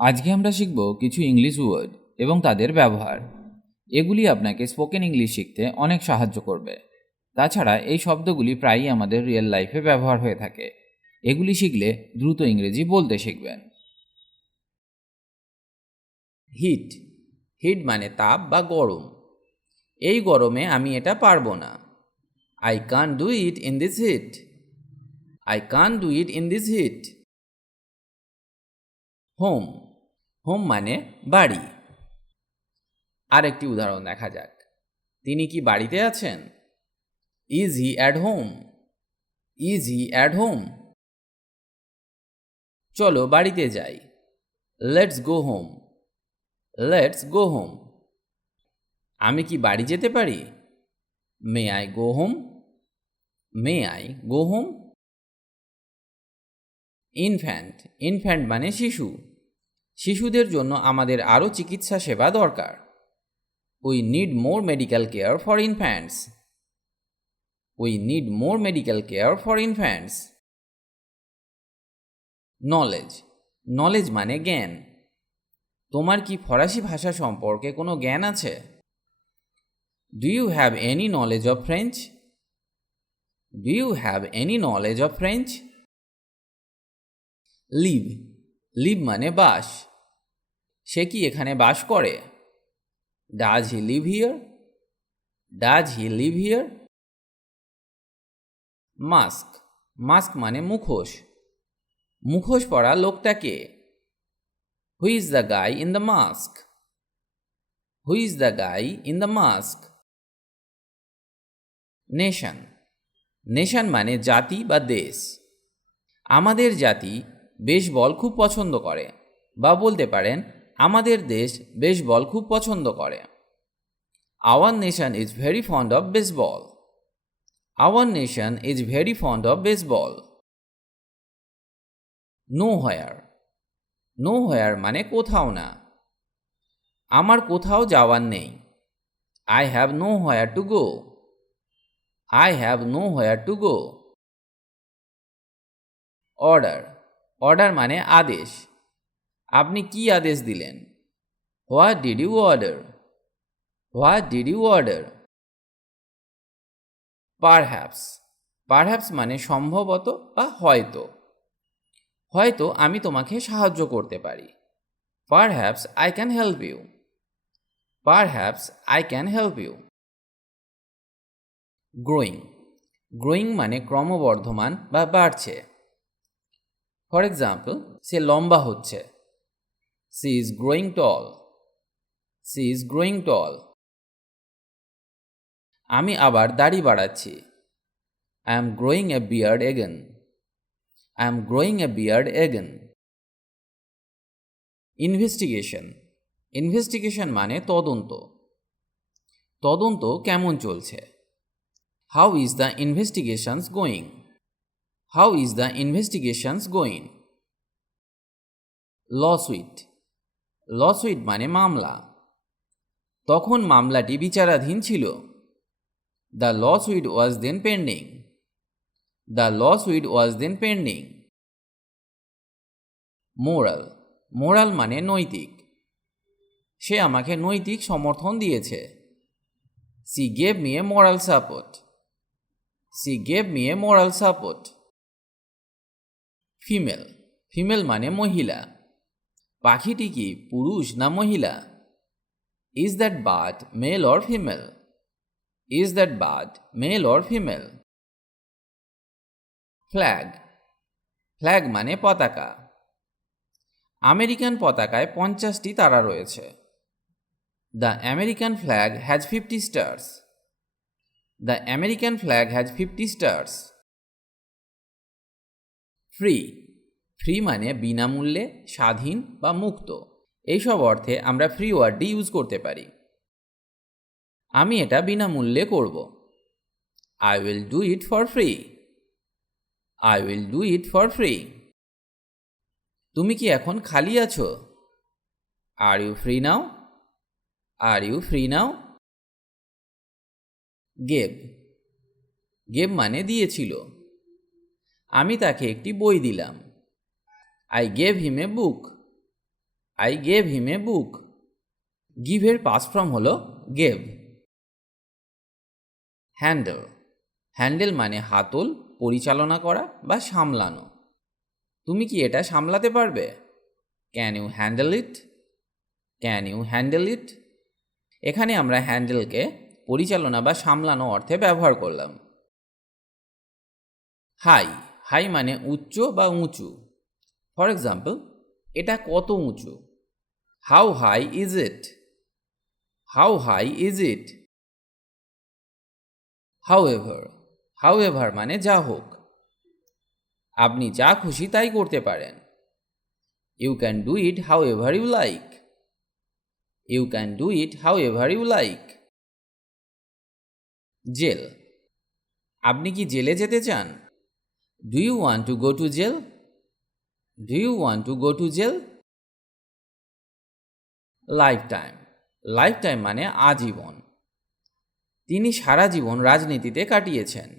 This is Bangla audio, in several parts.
আজকে আমরা শিখব কিছু ইংলিশ ওয়ার্ড এবং তাদের ব্যবহার। এগুলি আপনাকে স্পোকেন ইংলিশ শিখতে অনেক সাহায্য করবে। তাছাড়া এই শব্দগুলি প্রায়ই আমাদের রিয়েল লাইফে ব্যবহার হয়ে থাকে। এগুলি শিখলে দ্রুত ইংরেজি বলতে শিখবেন। হিট হিট মানে তাপ বা গরম। এই গরমে আমি এটা পারবো না। I can do it in this heat. I can do it in this heat. Home home মানে বাড়ি। আরেকটি উদাহরণ দেখা যাক। তিনি কি বাড়িতে আছেন? Is he at home? Is he at home? চলো বাড়িতে যাই। Let's go home. Let's go home. আমি কি বাড়ি যেতে পারি? May I go home? May I go home? Infant infant মানে শিশু। শিশুদের জন্য আমাদের আরও চিকিৎসা সেবা দরকার। We need more medical care for infants. We need more medical care for infants. Knowledge knowledge মানে জ্ঞান। তোমার কি ফরাসি ভাষা সম্পর্কে কোনো জ্ঞান আছে? Do you have any knowledge of French? Do you have any knowledge of French? Live live মানে বাস। সে কি এখানে বাস করে? Does he live here? Does he live here? Mask mask মানে মুখোশ। মুখোশ পরা লোকটা কে? Who is the guy in the mask? Who is the guy in the mask? Nation nation মানে জাতি বা দেশ। আমাদের জাতি বেসবল খুব পছন্দ করে, বা বলতে পারেন আমাদের দেশ বেসবল খুব পছন্দ করে। Our nation is very fond of baseball. Our nation is very fond of baseball. Nowhere nowhere মানে কোথাও না। আমার কোথাও যাওয়ার নেই। I have nowhere to go. I have nowhere to go. Order order মানে আদেশ। আপনি কি আদেশ দিলেন? What did you order? What did you order? Perhaps perhaps মানে সম্ভবত বা হয়তো। হয়তো আমি তোমাকে সাহায্য করতে পারি। Perhaps I can help you. Perhaps I can help you. Growing growing মানে ক্রমবর্ধমান বা বাড়ছে। ফর এক্সাম্পল, সে লম্বা হচ্ছে। She is growing tall. She is growing tall. আমি আবার দাড়ি বাড়াচ্ছি। I am growing a beard again. I am growing a beard again. Investigation investigation মানে তদন্ত। তদন্ত কেমন চলছে? How is the investigations going? How is the investigations going? Lawsuit lawsuit মানে মামলা। তখন মামলাটি বিচারাধীন ছিল। The lawsuit was then pending. The lawsuit was then pending. Moral moral মানে নৈতিক। সে আমাকে নৈতিক সমর্থন দিয়েছে। She gave me a moral support. She gave me a moral support. Female female মানে মহিলা। পাখিটি কি পুরুষ না মহিলা? Is that bird male or female? Is that bird male or female? Flag flag মানে পতাকা। আমেরিকান পতাকায় 50টি তারা রয়েছে। The American flag has 50 stars. The American flag has 50 stars. Free free মানে বিনামূল্যে, স্বাধীন বা মুক্ত। এইসব অর্থে আমরা ফ্রি ওয়ার্ডটি ইউজ করতে পারি। আমি এটা বিনামূল্যে করব। I will do it for free. I will do it for free. তুমি কি এখন খালি আছো? Are you free now? Are you free now? Gave gave মানে দিয়েছিল। আমি তাকে একটি বই দিলাম। I gave him a book. I gave him a book. গিভের পাস্ট ফর্ম হলো গেভ। হ্যান্ডেল, হ্যান্ডেল মানে হাতল, পরিচালনা করা বা সামলানো। তুমি কি এটা সামলাতে পারবে? Can you handle it? Can you handle it? এখানে আমরা হ্যান্ডেলকে পরিচালনা বা সামলানো অর্থে ব্যবহার করলাম। হাই, হাই মানে উচ্চ বা উঁচু। ফর এক্সাম্পল, এটা কত উঁচু? How high is it? How high is it? However, however মানে যা হোক। আপনি যা খুশি তাই করতে পারেন। You can do it however you like. You can do it however you like. Jail, আপনি কি জেলে যেতে চান? Do you want to go to jail? Do you want to go to jail? Lifetime, lifetime মানে আজীবন। তিনি সারা জীবন রাজনীতিতে কাটিয়েছেন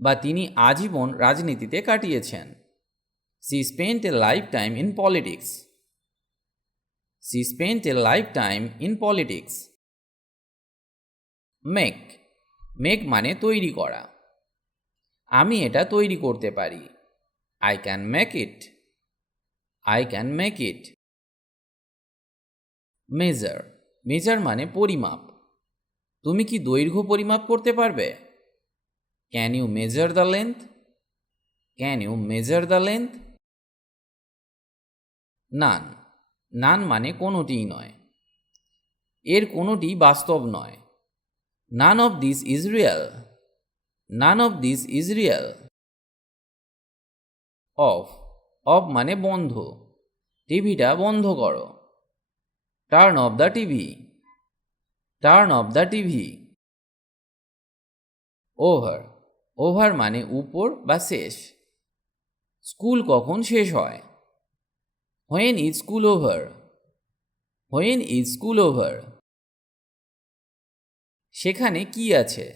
বা তিনি আজীবন রাজনীতিতে কাটিয়েছেন। She spent a lifetime in politics. She spent a lifetime in politics. Make, make মানে তৈরি করা। আমি এটা তৈরি করতে পারি। I can make it. I can make it. Measure, measure মানে পরিমাপ। তুমি কি দৈর্ঘ্য পরিমাপ করতে পারবে? Can you measure the length? Can you measure the length? নান, নান মানে কোনোটিই নয়। এর কোনোটি বাস্তব নয়। None of this is real. None of this is real. Off, off মানে বন্ধ। টিভিটা বন্ধ করো। Turn off the TV. Turn off the TV. Over, over মানে উপর বা শেষ। স্কুল কখন শেষ হয়? When is school over? When is school over? সেখানে কি আছে?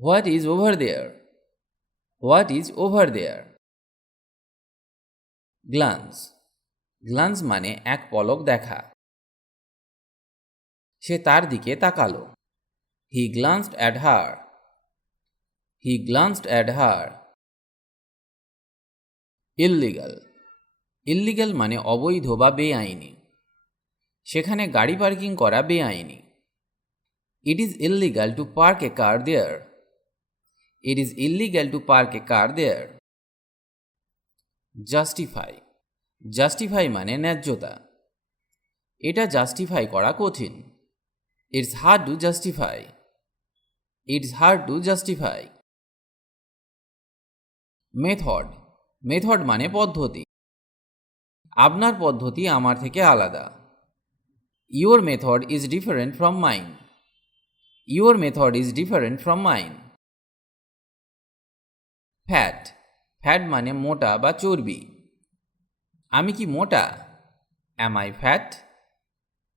What is over there? What is over there? Glance, glance মানে এক পলক দেখা। সে তার দিকে তাকালো। He glanced at her. He glanced at her. Illegal, illegal মানে অবৈধ বা বেআইনি। সেখানে গাড়ি পার্কিং করা বেআইনি। It is illegal to park a car there. It is illegal to park a car there. Justify, justify মানে ন্যায্যতা। এটা জাস্টিফাই করা কঠিন। It's hard to justify. It's hard to justify. Method, method মানে পদ্ধতি। আপনার পদ্ধতি আমার থেকে আলাদা। Your method is different from mine. Your method is different from mine. Fat, fat মানে মোটা বা চর্বি। আমি কি মোটা? Am I fat?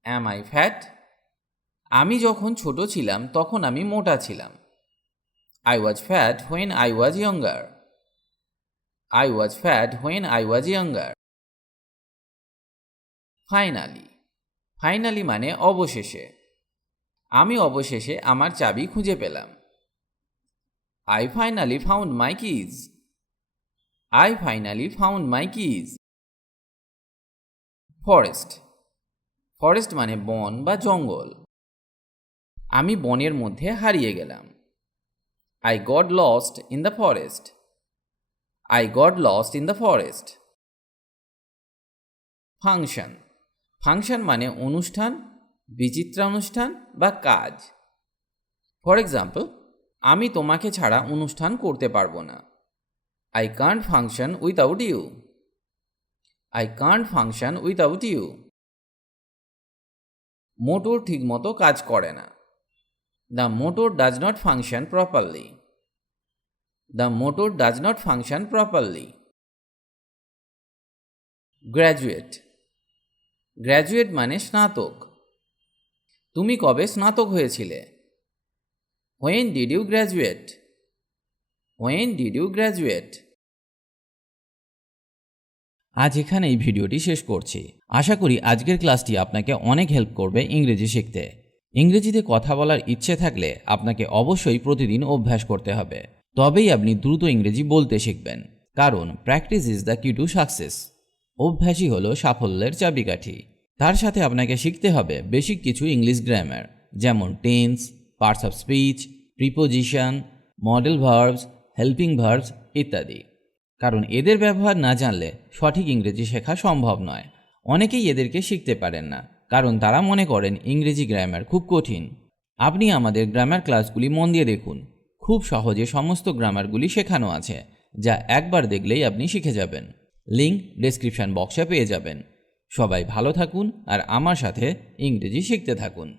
Am I fat? আমি যখন ছোট ছিলাম তখন আমি মোটা ছিলাম। I was fat when I was younger. I was fat when I was younger. Finally, finally মানে অবশেষে। আমি অবশেষে আমার চাবি খুঁজে পেলাম। I finally found my keys. I finally found my keys. Forest, forest মানে বন বা জঙ্গল। আমি বনের মধ্যে হারিয়ে গেলাম। I got lost in the forest. I got lost in the forest. Function, function মানে অনুষ্ঠান, বিচিত্রানুষ্ঠান বা কাজ। ফর এক্সাম্পল, আমি তোমাকে ছাড়া অনুষ্ঠান করতে পারবো না। I can't function without you. I can't function without you. Motor ঠিকমতো কাজ করে না। The motor does not function properly. The motor does not function properly. Graduate, graduate মানে স্নাতক। তুমি কবে স্নাতক হয়েছিলে? When did you graduate? When did you graduate? আজ এখানে এই ভিডিওটি শেষ করছি। আশা করি আজকের ক্লাসটি আপনাকে অনেক হেল্প করবে ইংরেজি শিখতে। ইংরেজিতে কথা বলার ইচ্ছে থাকলে আপনাকে অবশ্যই প্রতিদিন অভ্যাস করতে হবে, তবেই আপনি দ্রুত ইংরেজি বলতে শিখবেন। কারণ প্র্যাকটিস ইজ দ্য কি টু সাকসেস। অভ্যাসই হলো সাফল্যের চাবিকাঠি। তার সাথে আপনাকে শিখতে হবে বেসিক কিছু ইংলিশ গ্রামার, যেমন tense, parts of speech, preposition, model verbs, helping verbs ইত্যাদি। কারণ এদের ব্যবহার না জানলে সঠিক ইংরেজি শেখা সম্ভব নয়। অনেকেই এদেরকে শিখতে পারেন না, কারণ তারা মনে করেন ইংরেজি গ্রামার খুব কঠিন। আপনি আমাদের গ্রামার ক্লাসগুলি মন দিয়ে দেখুন, খুব সহজে সমস্ত গ্রামারগুলি শেখানো আছে, যা একবার দেখলেই আপনি শিখে যাবেন। লিঙ্ক ডেসক্রিপশন বক্সে পেয়ে যাবেন। সবাই ভালো থাকুন আর আমার সাথে ইংরেজি শিখতে থাকুন।